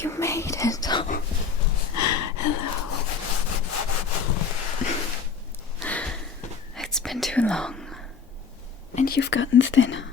You made it. Oh, hello. It's been too long, and you've gotten thinner.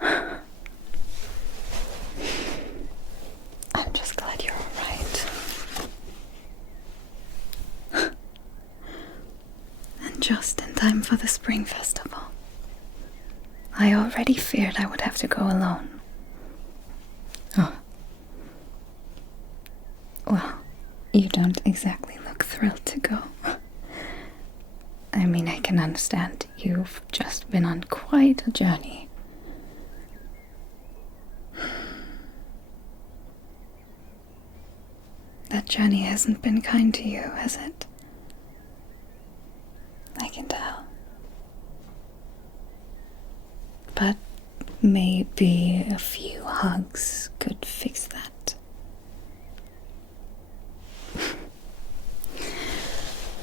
I'm just glad you're alright. And just in time for the spring festival. I already feared I would have to go alone. Oh. Well, you don't exactly look thrilled to go. I mean, I can understand. You've just been on quite a journey. That journey hasn't been kind to you, has it? I can tell. But maybe a few hugs could fix that.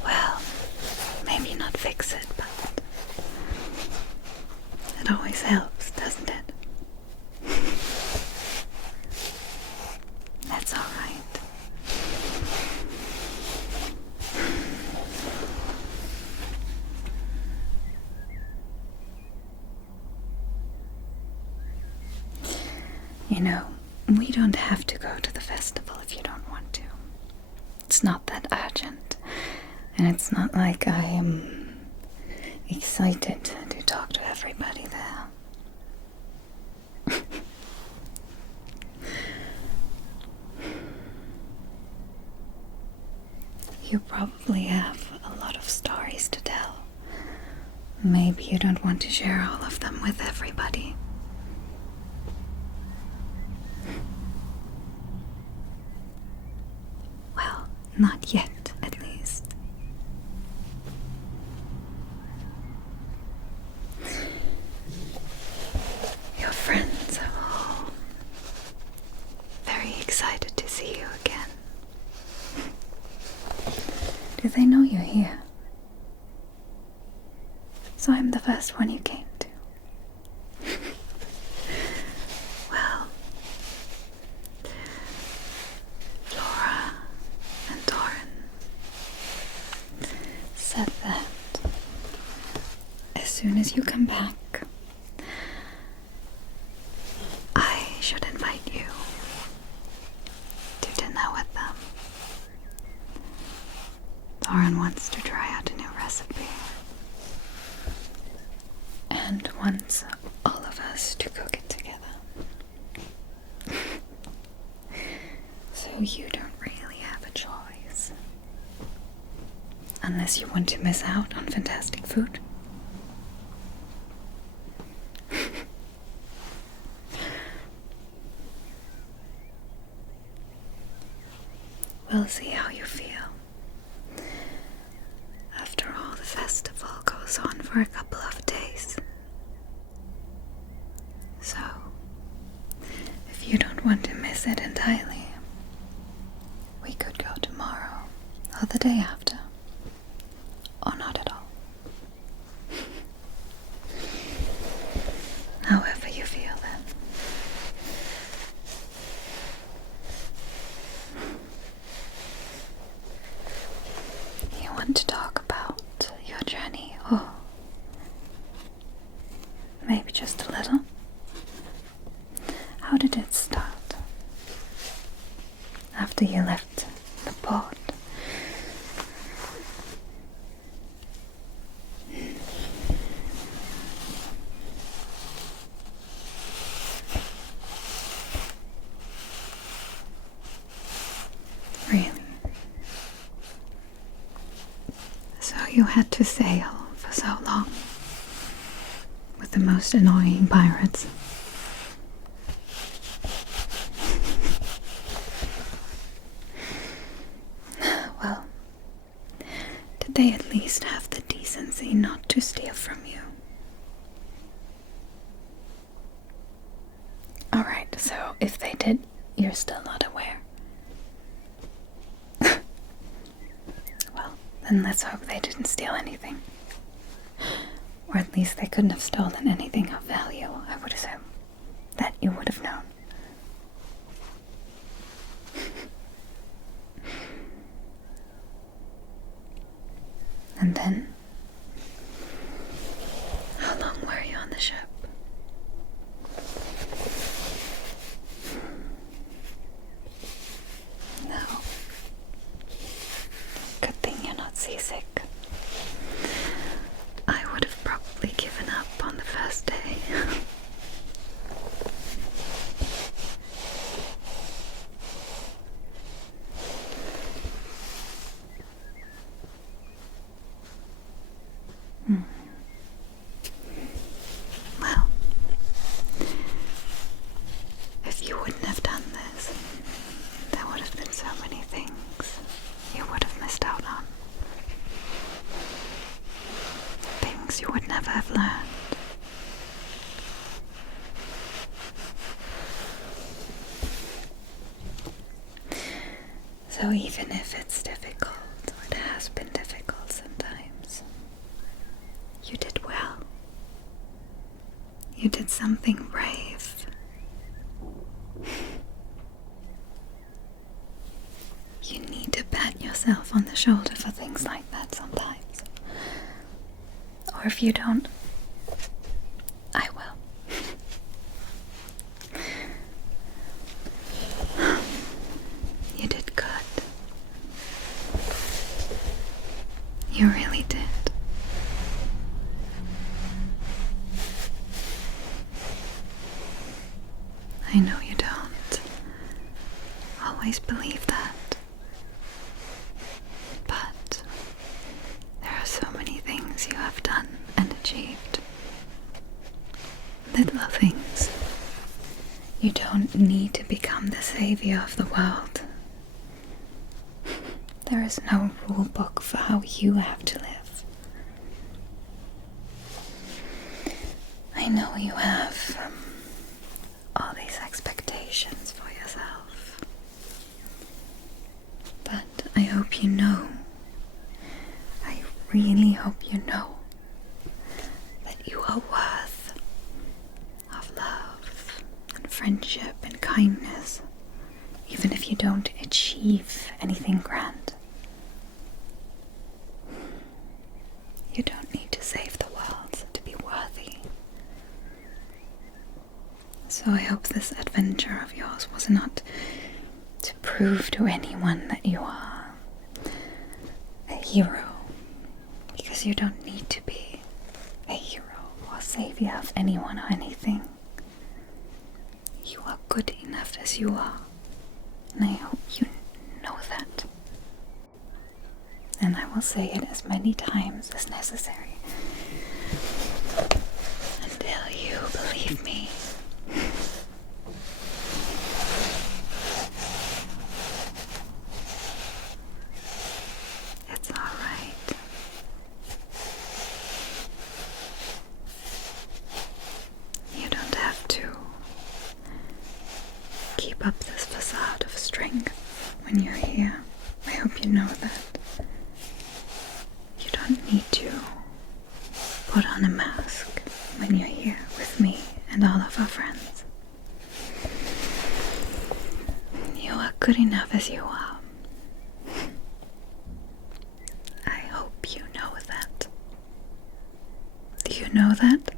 Well, maybe not fix it, but it always helps, doesn't it? That's all right. You know, we don't have to go to the festival if you don't want to. It's not that urgent, and it's not like I am excited to talk to everybody there. You probably have a lot of stories to tell. Maybe you don't want to share all of them with everybody. Well, not yet, at least. Your friends are all very excited to see you again. Do they know you're here? So I'm the first one you came to. Well, Laura and Doran said that as soon as you come back, I should invite you to dinner with them. Doran wants to try out a new recipe and wants all of us to cook it together. So you don't really have a choice. Unless you want to miss out on fantastic food. We'll see how you feel. After all, the festival goes on for a couple of days. So, if you don't want to miss it entirely, we could go tomorrow or the day after. Or not at all. However you feel then. You want to talk about your journey, or maybe just a little? How did it start? After you left the port? Really? So you had to sail for so long with the most annoying pirates. Well, did they at least have the decency not to steal from you? Alright, so if they did, you're still not aware. Well, then let's hope they didn't steal anything. Or at least they couldn't have stolen anything of value, I would assume. That you would have known. And then, how long were you on the ship? No. Good thing you're not seasick. I would have probably given up on the first day. Well, if you wouldn't have done this, there would have been so many things you would have missed out on. Things you would never have learned. So even if it's difficult, or it has been difficult sometimes, you did well. You did something brave. You need to pat yourself on the shoulder for things like that sometimes. Or if you don't, I will. You did good. You really did. I know you don't always believe that. But there are so many things you have done and achieved. Little things. You don't need to become the savior of the world. There is no rule book for how you have to live. I know you have all these expectations for yourself. But I hope you know, I really hope you know that you are worth of love and friendship and kindness, even if you don't achieve anything grand. You don't need to save the world to be worthy. So I hope this adventure of yours was not to prove to anyone that you are a hero, because you don't need to be a hero or savior of anyone or anything. You are good enough as you are, and I hope you know that. And I will say it as many times as necessary until you believe me. It's all right. You don't have to keep up this facade of strength when you're here. I hope you know that. You don't need to put on a mask when you're here with me and all of our friends. You are good enough as you are. I hope you know that. Do you know that?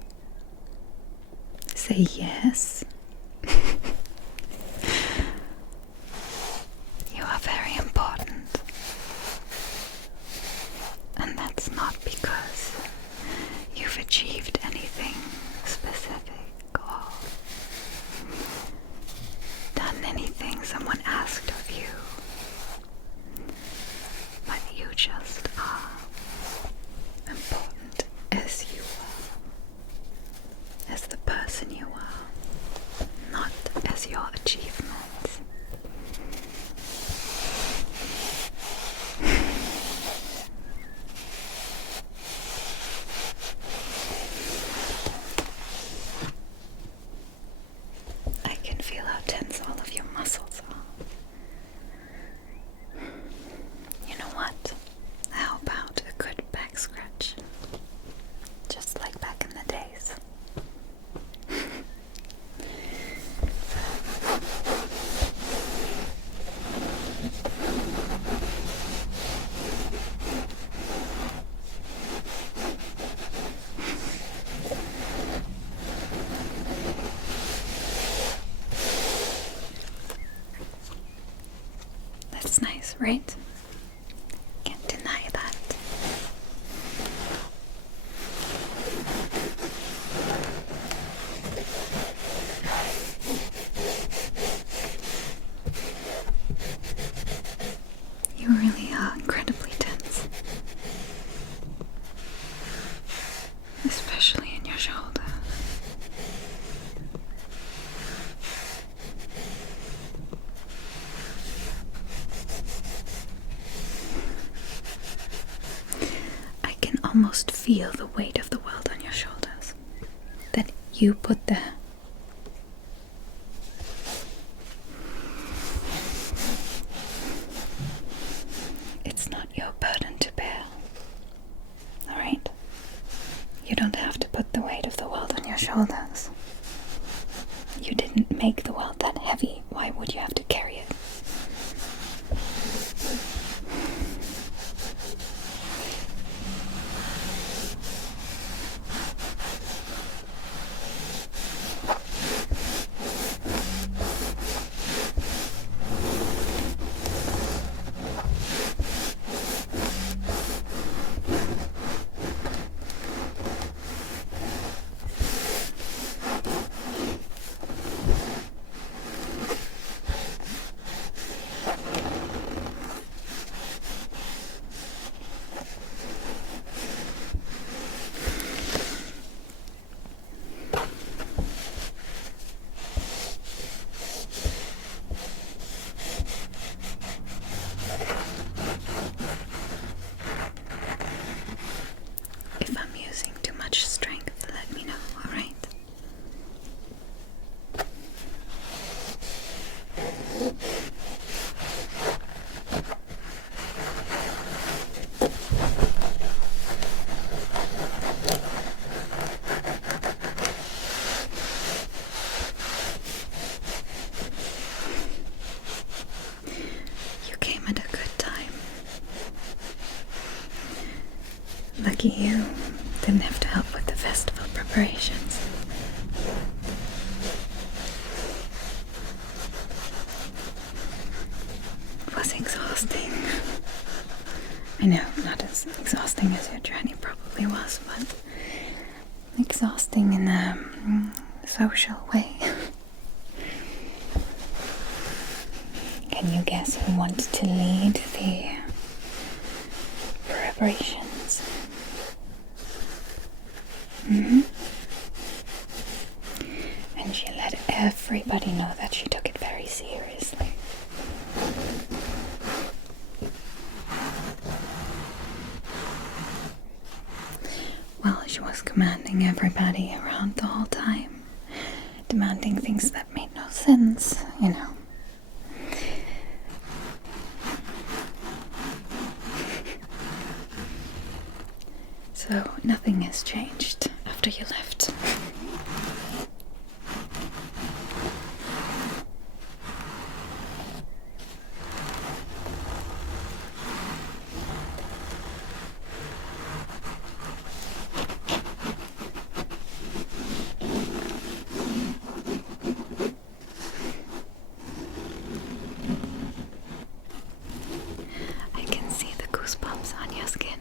Say yes. You are very important. And that's not because you've achieved anything specific or done anything someone asked of you, but you just are important as you are, as the person you are, not as your achievements. right? Can't deny that. You really are incredibly tense. Especially in your shoulder. I can almost feel the weight of the world on your shoulders. That you put there. It's not your burden to bear. Alright? You don't have to put the weight of the world on your shoulders. You didn't make the world that heavy. Why would you have to carry it? If I'm using too much strength, let me know, alright? You came at a good time. Lucky you didn't have to help with the festival preparations. It was exhausting. I know, not as exhausting as your journey probably was, but exhausting in a social way. Can you guess who wanted to lead the preparations? And she let everybody know that she took it very seriously. Well, she was commanding everybody around the whole time, demanding things that made no sense, you know. So nothing has changed after you left. I can see the goosebumps on your skin.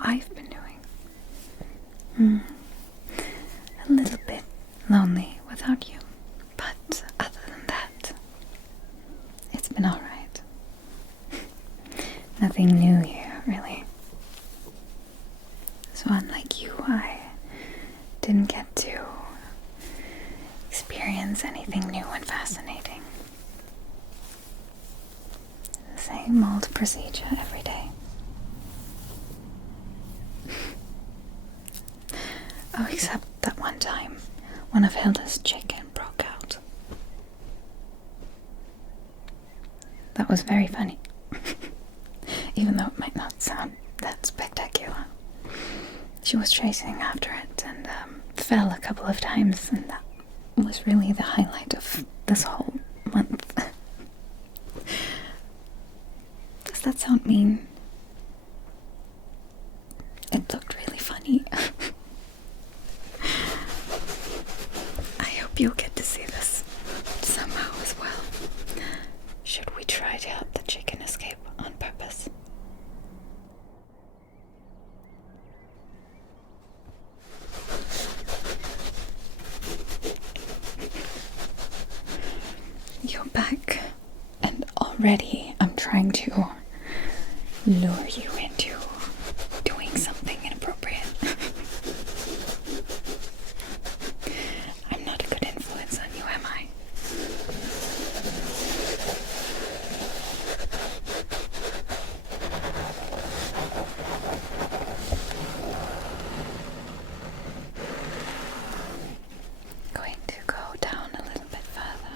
how I've been doing. A little bit lonely without you, but other than that, it's been alright. Nothing new here, really. So unlike you, I didn't get to experience anything new and fascinating. The same old procedure every day. Oh, except that one time, one of Hilda's chicken broke out. That was very funny. Even though it might not sound that spectacular. She was chasing after it and fell a couple of times, and that was really the highlight of this whole month. Does that sound mean? It looked really funny. I hope you'll get to see this somehow as well. Should we try to help the chicken escape on purpose? You're back, and already I'm trying to lure you into doing something inappropriate. I'm not a good influence on you, am I? Going to go down a little bit further.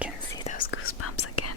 Can see those goosebumps again.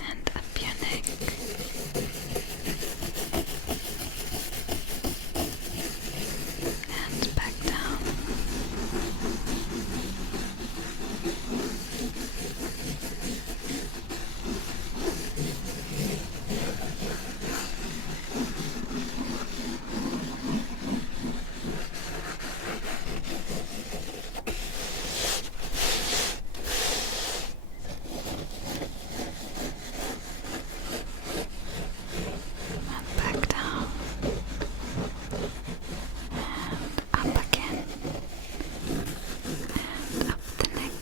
And up your neck. And back down. And back down. And up again. And up the neck.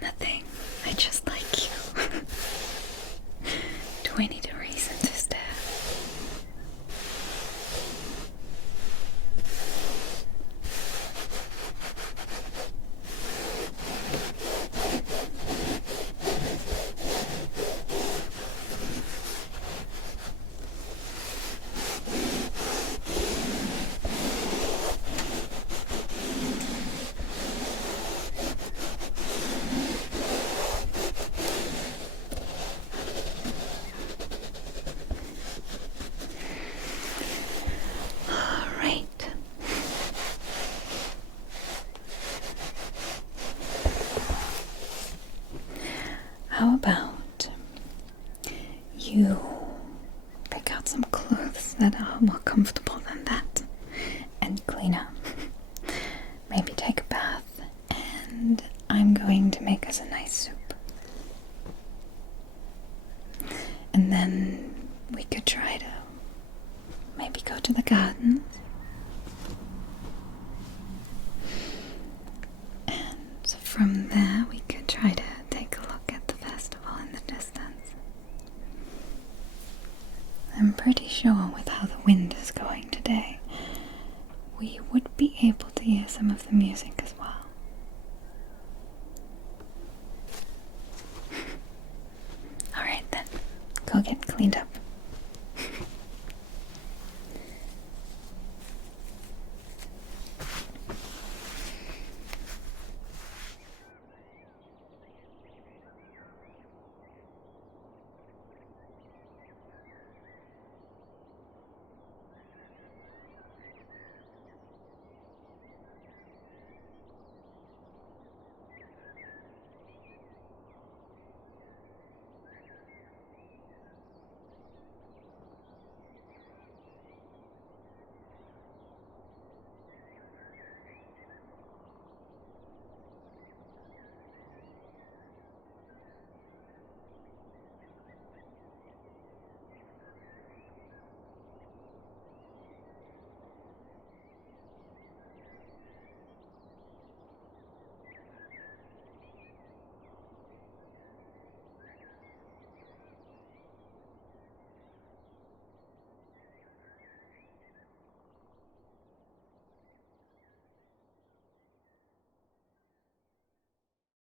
Nothing. I just like you. Do I need to you pick out some clothes that are more comfortable than that and clean up. Maybe take a bath, and I'm going to make us a nice soup. And then we could try to maybe go to the gardens. And from there we could try to take a look at the festival in the distance. I'm pretty sure with how the wind is going today, we would be able to hear some of the music as well. Alright then, go get cleaned up.